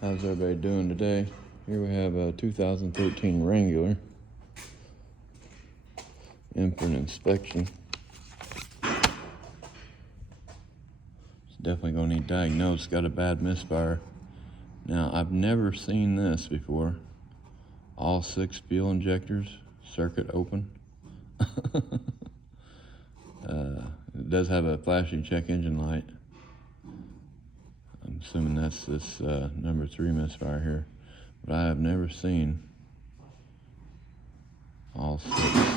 How's everybody doing today? Here we have a 2013 Wrangler in for an inspection. It's definitely going to need diagnosed. Got a bad misfire. Now, I've never seen this before. All 6 fuel injectors, circuit open. It does have a flashing check engine light. I'm assuming that's this number 3 misfire here. But I have never seen all 6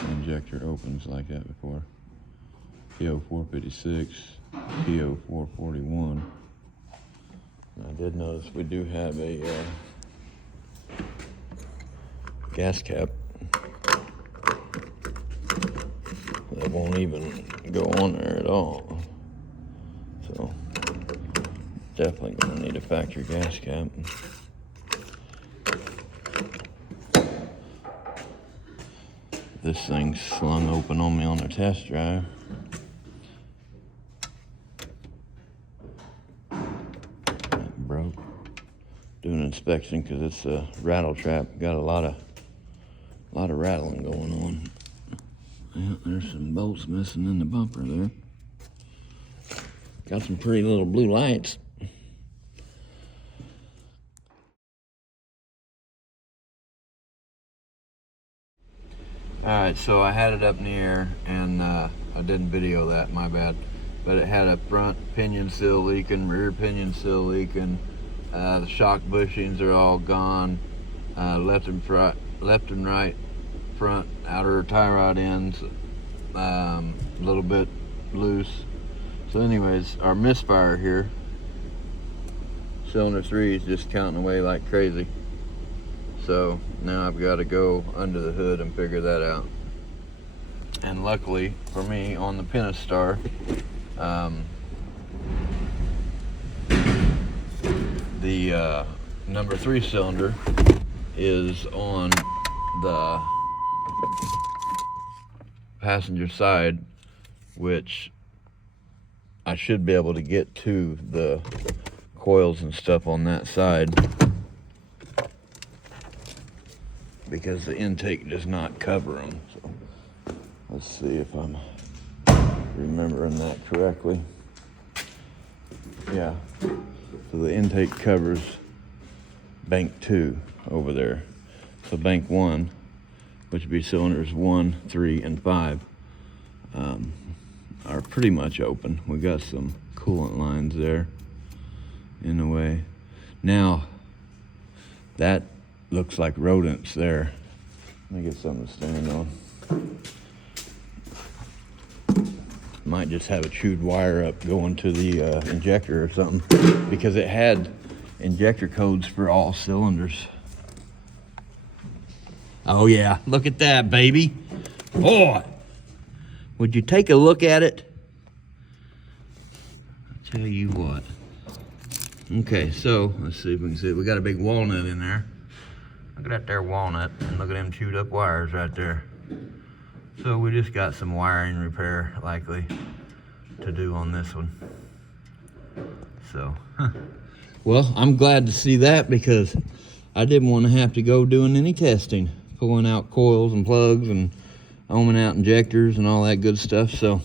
injector opens like that before. PO303, PO301. I did notice we do have a gas cap that won't even go on there at all. So definitely gonna need a factory gas cap. This thing's slung open on me on the test drive. It broke. Doing an inspection because it's a rattle trap. Got a lot of rattling going on. Yeah, there's some bolts missing in the bumper there. Got some pretty little blue lights. Alright, so I had it up in the air and I didn't video that, my bad. But it had a front pinion seal leaking, rear pinion seal leaking. The shock bushings are all gone. Left and right front outer tie rod ends a little bit loose. So anyways, our misfire here, cylinder 3 is just counting away like crazy. So now I've got to go under the hood and figure that out. And luckily for me, on the Pentastar, the number 3 cylinder is on the passenger side, which I should be able to get to the coils and stuff on that side, because the intake does not cover them. So let's see if I'm remembering that correctly. Yeah, so the intake covers bank 2 over there. So bank 1, which would be cylinders 1, 3, and 5, are pretty much open. We got some coolant lines there in the way. Now, that looks like rodents there. Let me get something to stand on. Might just have a chewed wire up going to the injector or something, because it had injector codes for all cylinders. Oh yeah, look at that, baby. Boy, would you take a look at it? I'll tell you what. Okay, so let's see if we can see it. We got a big walnut in there. Look at that there walnut, and look at them chewed up wires right there. So we just got some wiring repair likely to do on this one. So, well, I'm glad to see that, because I didn't want to have to go doing any testing, pulling out coils and plugs and ohming out injectors and all that good stuff. So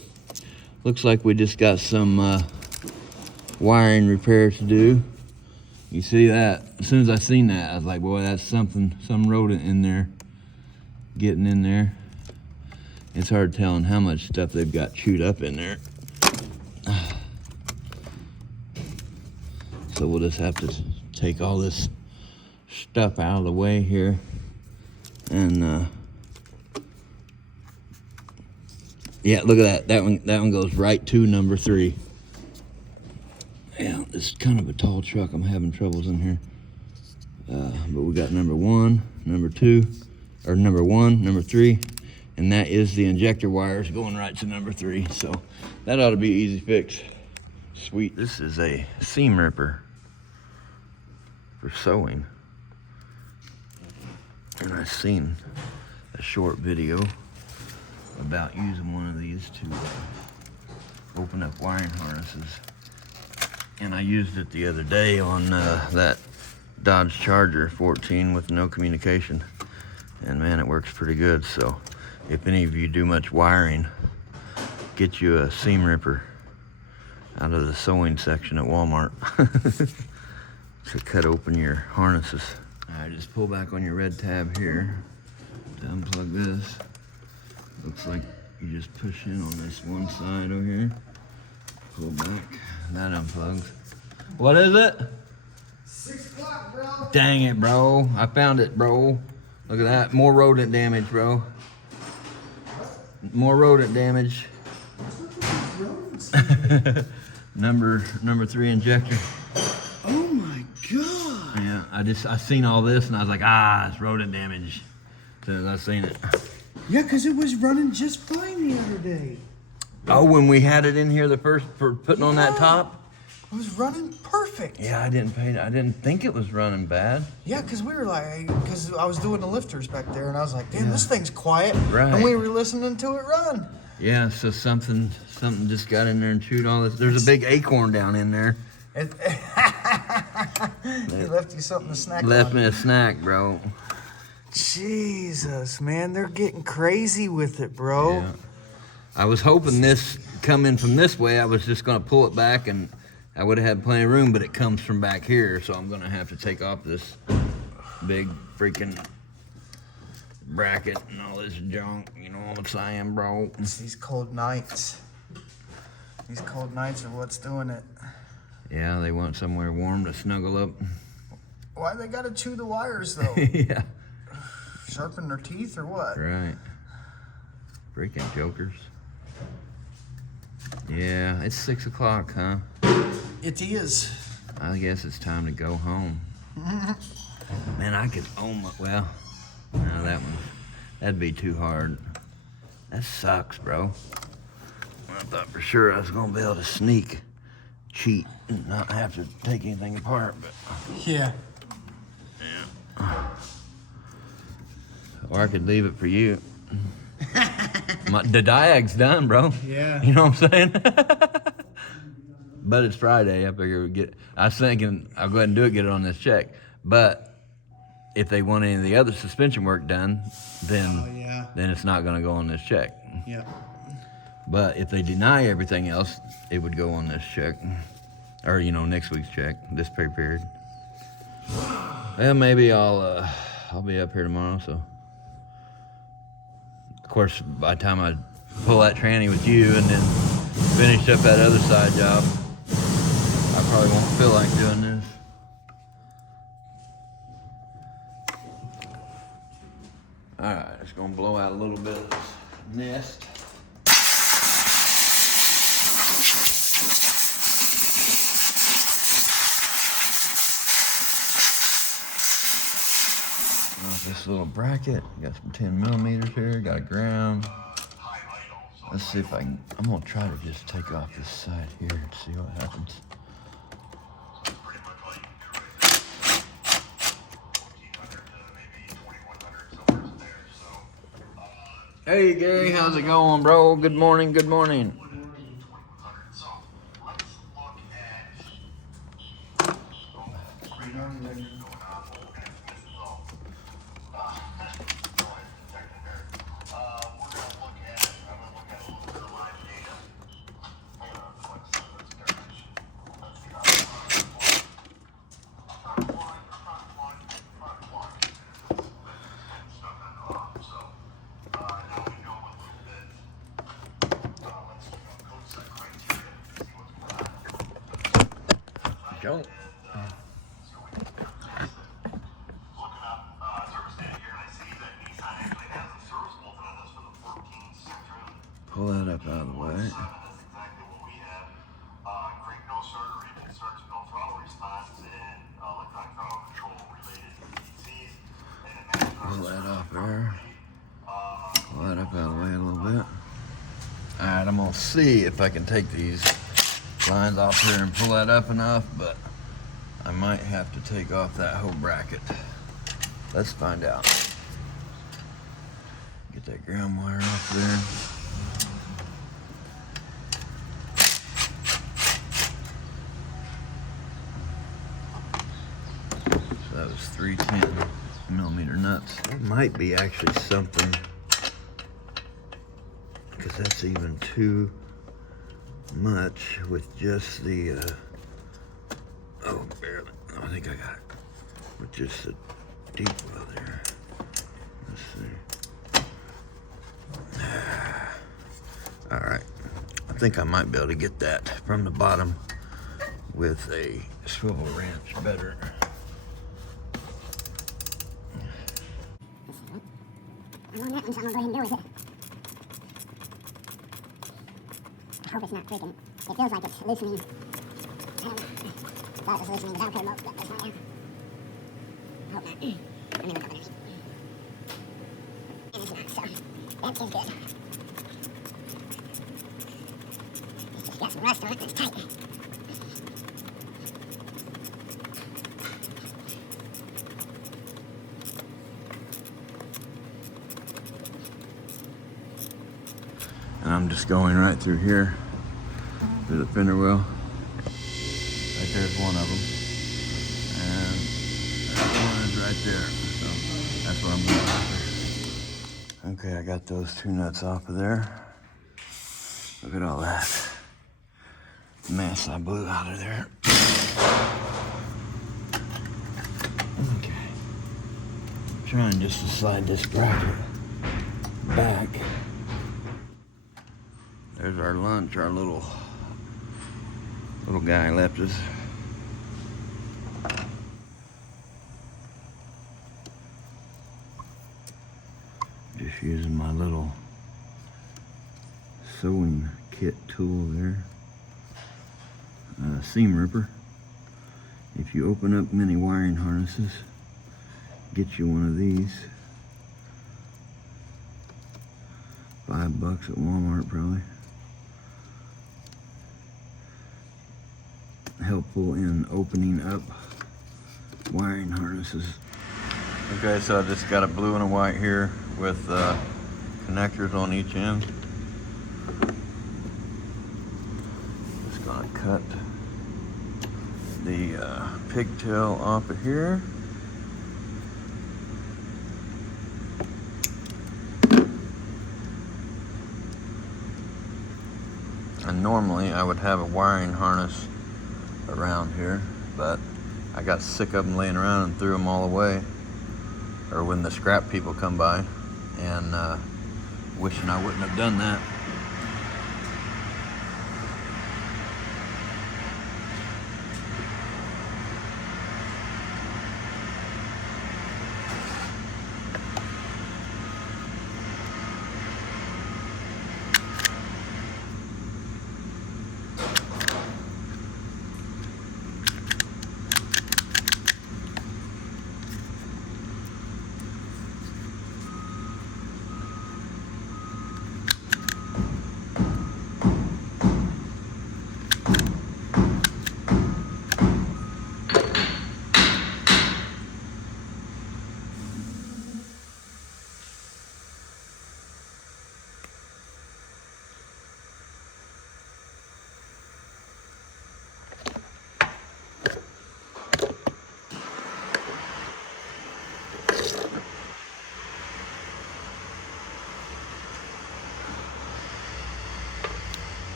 looks like we just got some wiring repair to do. You see that? As soon as I seen that, I was like, boy, that's something, some rodent in there, getting in there. It's hard telling how much stuff they've got chewed up in there. So we'll just have to take all this stuff out of the way here. And yeah, look at that. That one goes right to number 3. Yeah, it's kind of a tall truck. I'm having troubles in here. But we got number 1, number 2, or number 1, number 3, and that is the injector wires going right to number 3. So that ought to be easy fix. Sweet. This is a seam ripper for sewing. And I've seen a short video about using one of these to open up wiring harnesses. And I used it the other day on that Dodge Charger 14 with no communication. And man, it works pretty good. So if any of you do much wiring, get you a seam ripper out of the sewing section at Walmart to cut open your harnesses. All right, just pull back on your red tab here to unplug this. Looks like you just push in on this one side over here. Pull back, that unplugs. What is it? 6 o'clock, bro. Dang it, bro. I found it, bro. Look at that, more rodent damage, bro. More rodent damage. number 3 injector. Oh my god. Yeah, I seen all this and I was like, it's rodent damage. As soon as I seen it. Yeah, because it was running just fine the other day. Oh, when we had it in here for putting on that top? It was running perfect. Yeah, I didn't think it was running bad. Yeah, because we were like, because I was doing the lifters back there and I was like, damn, this thing's quiet. Right. And we were listening to it run. Yeah, so something just got in there and chewed all this. There's a big acorn down in there. He left you something to snack on. Left me a snack, bro. Jesus, man, they're getting crazy with it, bro. Yeah. I was hoping this coming from this way, I was just gonna pull it back and I would have had plenty of room, but it comes from back here, so I'm gonna have to take off this big freaking bracket and all this junk, you know what I'm saying, bro? It's these cold nights. These cold nights are what's doing it. Yeah, they want somewhere warm to snuggle up. Why they gotta chew the wires though? Yeah. Sharpen their teeth or what? Right. Freaking jokers. Yeah, it's 6 o'clock, huh? It is. I guess it's time to go home. Man, I could well, no, that'd be too hard. That sucks, bro. I thought for sure I was gonna be able to sneak, cheat, and not have to take anything apart, but Yeah. or I could leave it for you. The diag's done, bro. Yeah. You know what I'm saying? But it's Friday. I figure I was thinking I'll go ahead and do it, get it on this check. But if they want any of the other suspension work done, then it's not going to go on this check. Yeah. But if they deny everything else, it would go on this check, or next week's check, this pay period. Well, maybe I'll be up here tomorrow. So, of course, by the time I pull that tranny with you and then finish up that other side job, I probably won't feel like doing this. All right, it's gonna blow out a little bit of this nest. This little bracket, got some 10 millimeters here, got a ground. Let's see if I'm gonna try to just take off this side here and see what happens. Hey Gary, how's it going, bro? Good morning, good morning. Go. Pull that up out of the way. Pull that off there. Pull that up out of the way a little bit. Alright, I'm gonna see if I can take these lines off here and pull that up enough, but I might have to take off that whole bracket. Let's find out. Get that ground wire off there. So those 310mm nuts. There might be actually something, because that's even too much with just the, oh, barely. Oh, I think I got it. With just the deep well there. Let's see. All right. I think I might be able to get that from the bottom with a swivel wrench better. I'm on that one, so I'm gonna go ahead and go with it. I hope it's not creaking. It feels like it's loosening. I don't know. Thought it was loosening, but I don't care about this one now. I hope not. Let me look up underneath. And it's not, so that is good. It's just got some rust on it, and it's tight. And I'm just going right through here through the fender well. Right there's one of them. And that one is right there. So that's what I'm going after. Okay, I got those two nuts off of there. Look at all that mess I blew out of there. Okay. Trying just to slide this bracket back. There's our lunch, our little guy left us. Just using my little sewing kit tool there. Seam ripper. If you open up many wiring harnesses, get you one of these. $5 at Walmart probably. Helpful in opening up wiring harnesses. Okay, so I just got a blue and a white here with connectors on each end. Just gonna cut the pigtail off of here. And normally I would have a wiring harness around here, but I got sick of them laying around and threw them all away, or when the scrap people come by, and wishing I wouldn't have done that.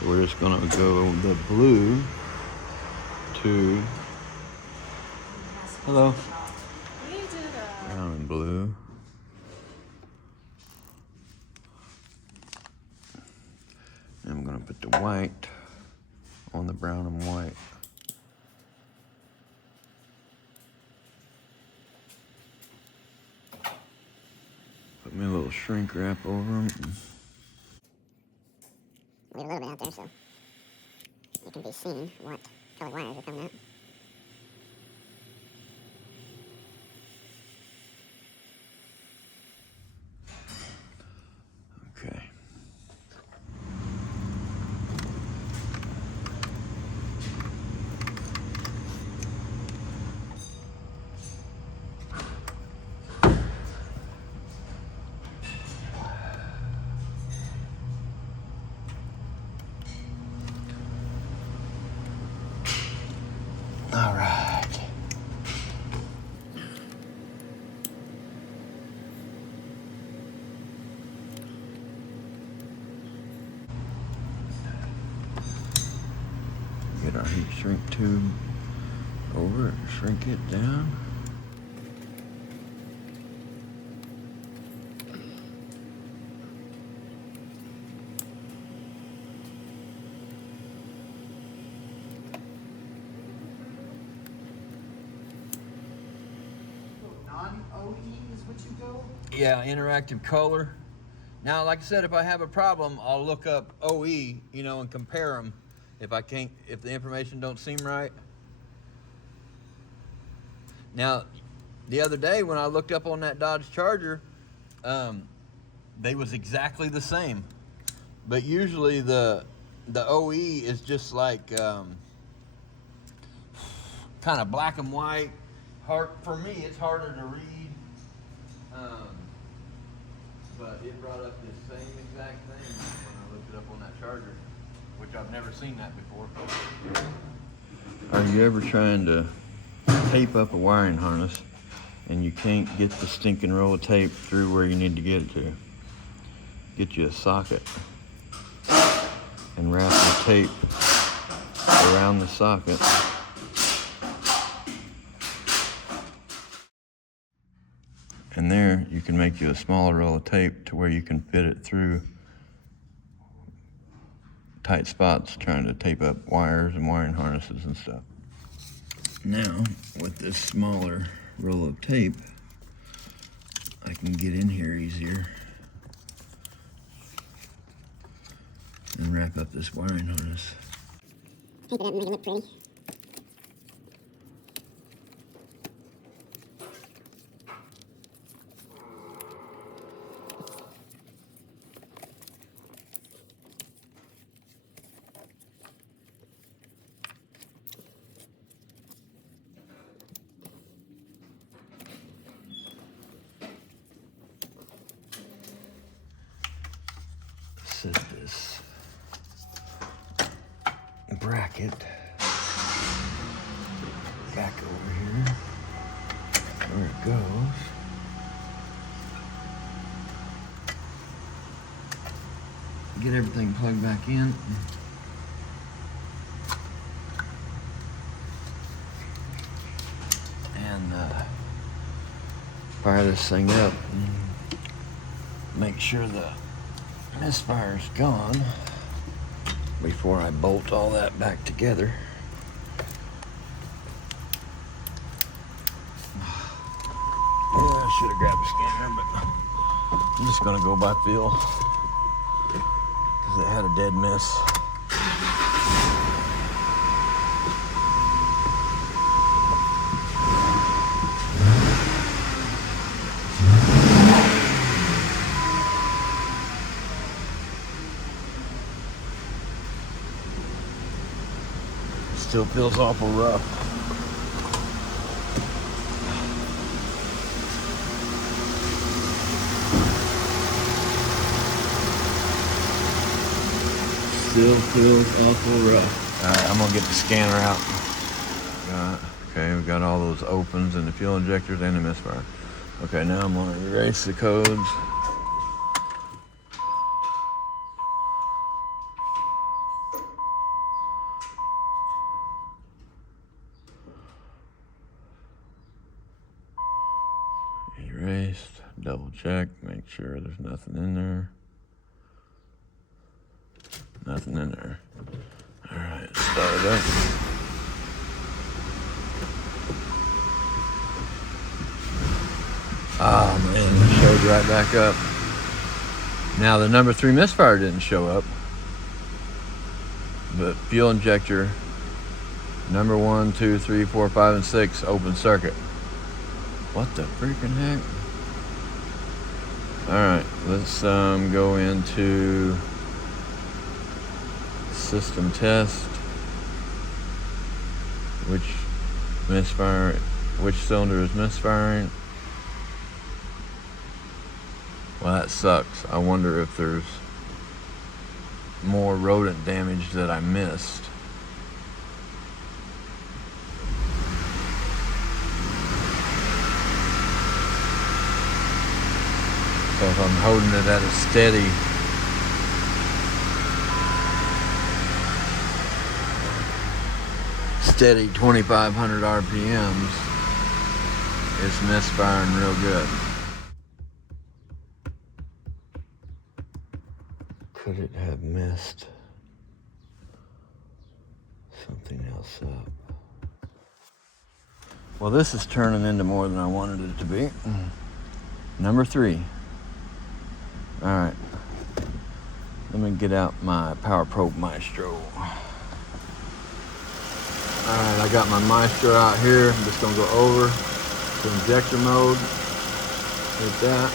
So we're just gonna go the blue to, hello, brown and blue. And I'm gonna put the white on the brown and white. Put me a little shrink wrap over them. Leave a little bit out there so it can be seen what color wires are coming out. Okay. tube over it, shrink it down. Non-OE is what you go? Yeah, interactive color. Now, like I said, if I have a problem, I'll look up OE, you know, and compare them. If the information don't seem right. Now, the other day when I looked up on that Dodge Charger, they was exactly the same. But usually the OE is just like kind of black and white. Hard for me, it's harder to read. But it brought up the same exact thing when I looked it up on that Charger, which I've never seen that before. Are you ever trying to tape up a wiring harness and you can't get the stinking roll of tape through where you need to get it to? Get you a socket and wrap the tape around the socket. And there you can make you a smaller roll of tape to where you can fit it through tight spots trying to tape up wires and wiring harnesses and stuff. Now, with this smaller roll of tape, I can get in here easier and wrap up this wiring harness. Tape it up and make it look pretty. Set this bracket back over here where it goes. Get everything plugged back in. And fire this thing up. Make sure the misfire's gone before I bolt all that back together. Yeah, I should have grabbed a scanner, but I'm just gonna go by feel because it had a dead miss. Still feels awful rough. Still feels awful rough. All right, I'm gonna get the scanner out. Okay, we got all those opens and the fuel injectors and the misfire. Okay, now I'm gonna erase the codes. Erased, double check, make sure there's nothing in there. Nothing in there. All right, start it up. Oh man, it showed right back up. Now the number 3 misfire didn't show up, but fuel injector number 1, 2, 3, 4, 5, and 6 open circuit. What the freaking heck? All right, let's go into system test. Which cylinder is misfiring? Well, that sucks. I wonder if there's more rodent damage that I missed. So if I'm holding it at a steady, steady 2,500 RPMs, it's misfiring real good. Could it have messed something else up? Well, this is turning into more than I wanted it to be. Number 3. All right. Let me get out my Power Probe Maestro. All right, I got my Maestro out here. I'm just gonna go over to injector mode. Hit that.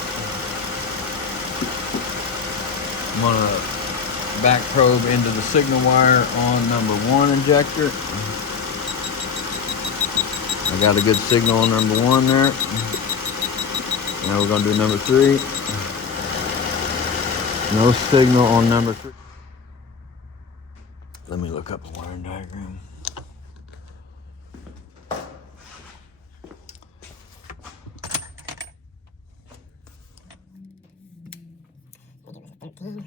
I'm gonna back probe into the signal wire on number 1 injector. I got a good signal on number 1 there. Now we're gonna do number 3. No signal on number 3. Let me look up the wiring diagram. I think it was a 13.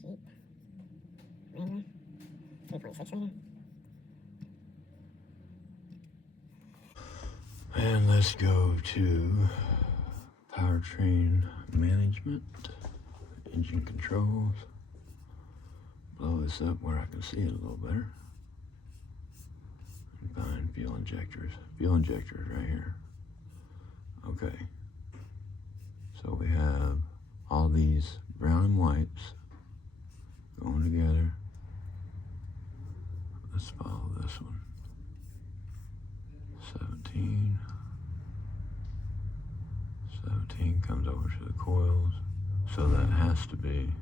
Jeep. Wrangler. 3.6 liter. And let's go to powertrain management, engine controls. Blow this up where I can see it a little better. And find fuel injectors. Fuel injectors right here. Okay. So we have all these brown and whites going together. Let's follow this one. 17 comes over to the coils, so that has to be,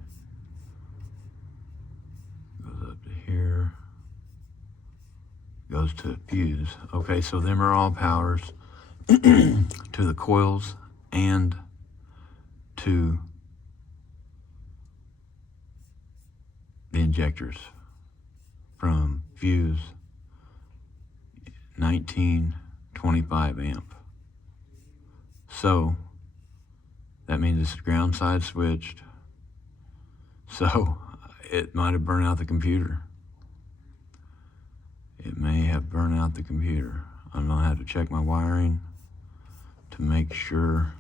goes up to here, goes to fuse. Okay, so them are all powers to the coils and to the injectors from fuse 1925 amp. So that means it's ground side switched. So it might have burned out the computer. It may have burned out the computer. I'm gonna have to check my wiring to make sure.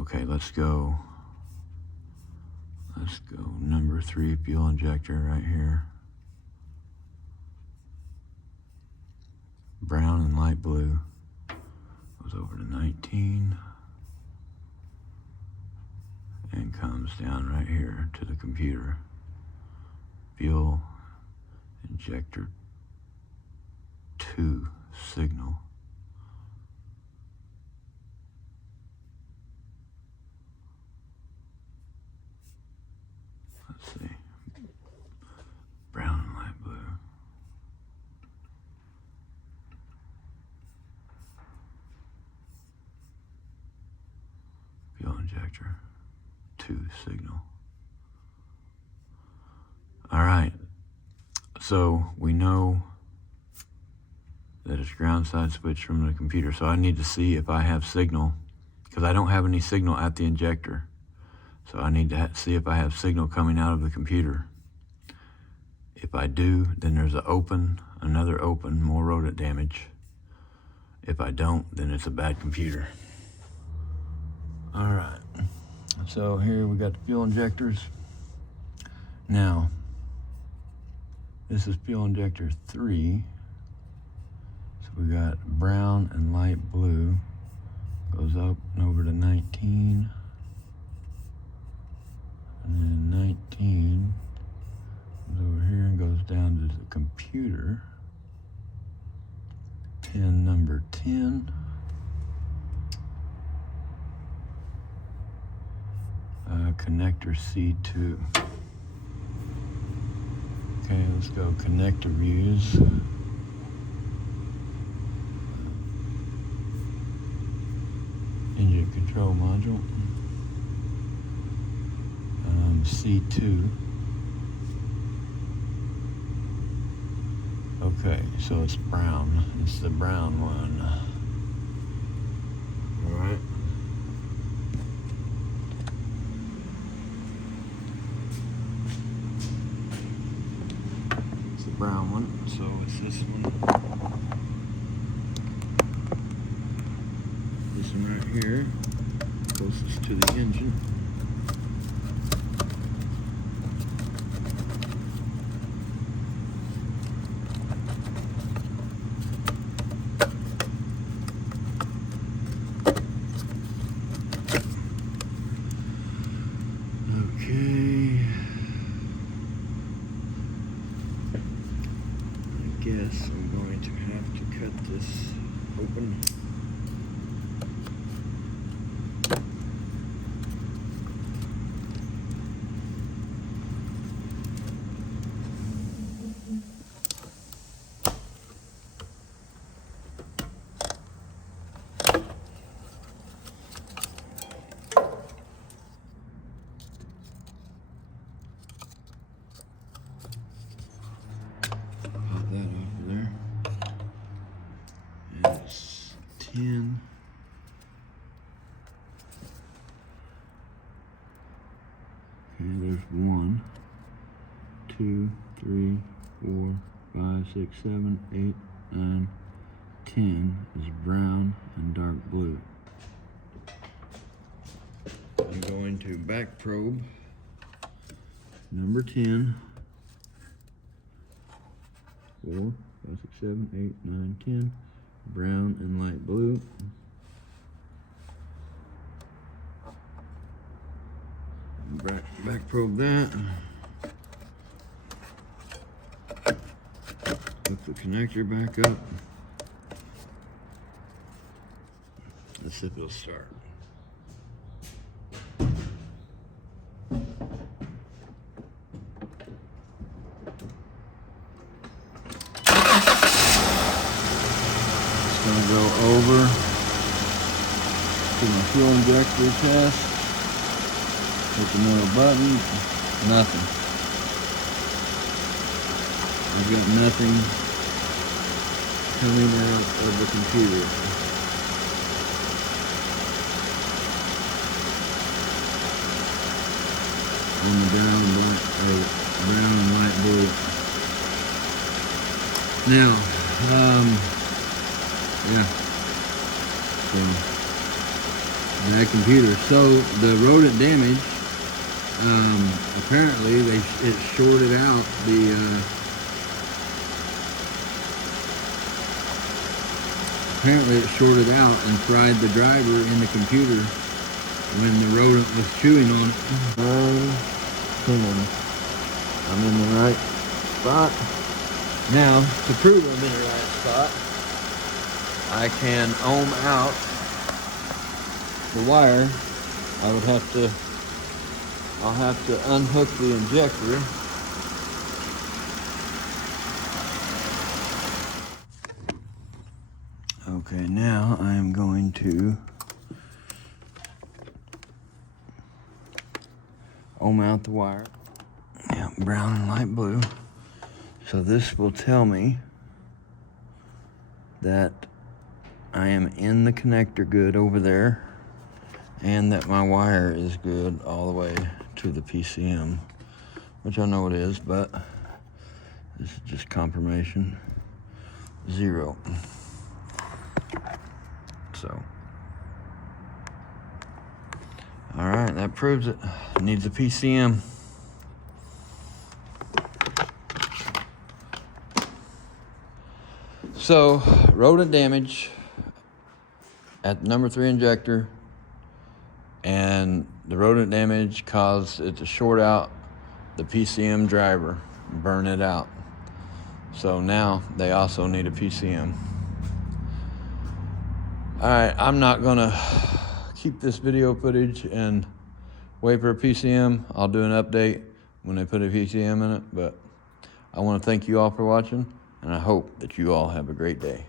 Okay, let's go. Let's go number 3 fuel injector right here. Brown and light blue goes over to 19 and comes down right here to the computer. Fuel injector 2 signal. Let's see. Brown and light blue. Fuel injector 2 signal. All right. So we know that it's ground side switched from the computer. So I need to see if I have signal, because I don't have any signal at the injector. So I need to see if I have signal coming out of the computer. If I do, then there's another open, more rodent damage. If I don't, then it's a bad computer. All right. So here we got the fuel injectors. Now, this is fuel injector 3. So we got brown and light blue. Goes up and over to 19. And then 19 comes over here and goes down to the computer. Pin number 10. Connector C2. Okay, let's go connector views. Engine control module. C2. Okay, so it's brown. It's the brown one. All right. brown one, so it's this one. This one right here, closest to the engine. Okay. I guess I'm going to have to cut this open. Pop that off of there. And it's 10. Okay, there's 1, 2, 3, 4, 5, 6, 7, 8, 9, 10 is brown and dark blue. I'm going to back probe number 10. 4, 5, 6, 7, 8, 9, 10. Brown and light blue. Back probe that. Hook the connector back up. Let's see if it'll start. Gonna go over to my fuel injector test. Hit the middle button. Nothing. I've got nothing coming out of the computer. On the brown and black, brown and light blue. Now, yeah. So that computer. So the rodent damage, apparently it shorted out the apparently it shorted out and fried the driver in the computer when the rodent was chewing on it. I'm in the right spot. Now, to prove I'm in the right spot, I can ohm out the wire. I'll have to unhook the injector. Okay, now I am going to ohm out the wire. Yeah, brown and light blue. So this will tell me that I am in the connector good over there, and that my wire is good all the way to the PCM, which I know it is, but this is just confirmation. 0. So, all right, that proves it. It needs a PCM. So, rodent damage at number 3 injector, and the rodent damage caused it to short out the PCM driver, burn it out. So now they also need a PCM. All right, I'm not gonna keep this video footage and wait for a PCM. I'll do an update when they put a PCM in it, but I want to thank you all for watching, and I hope that you all have a great day.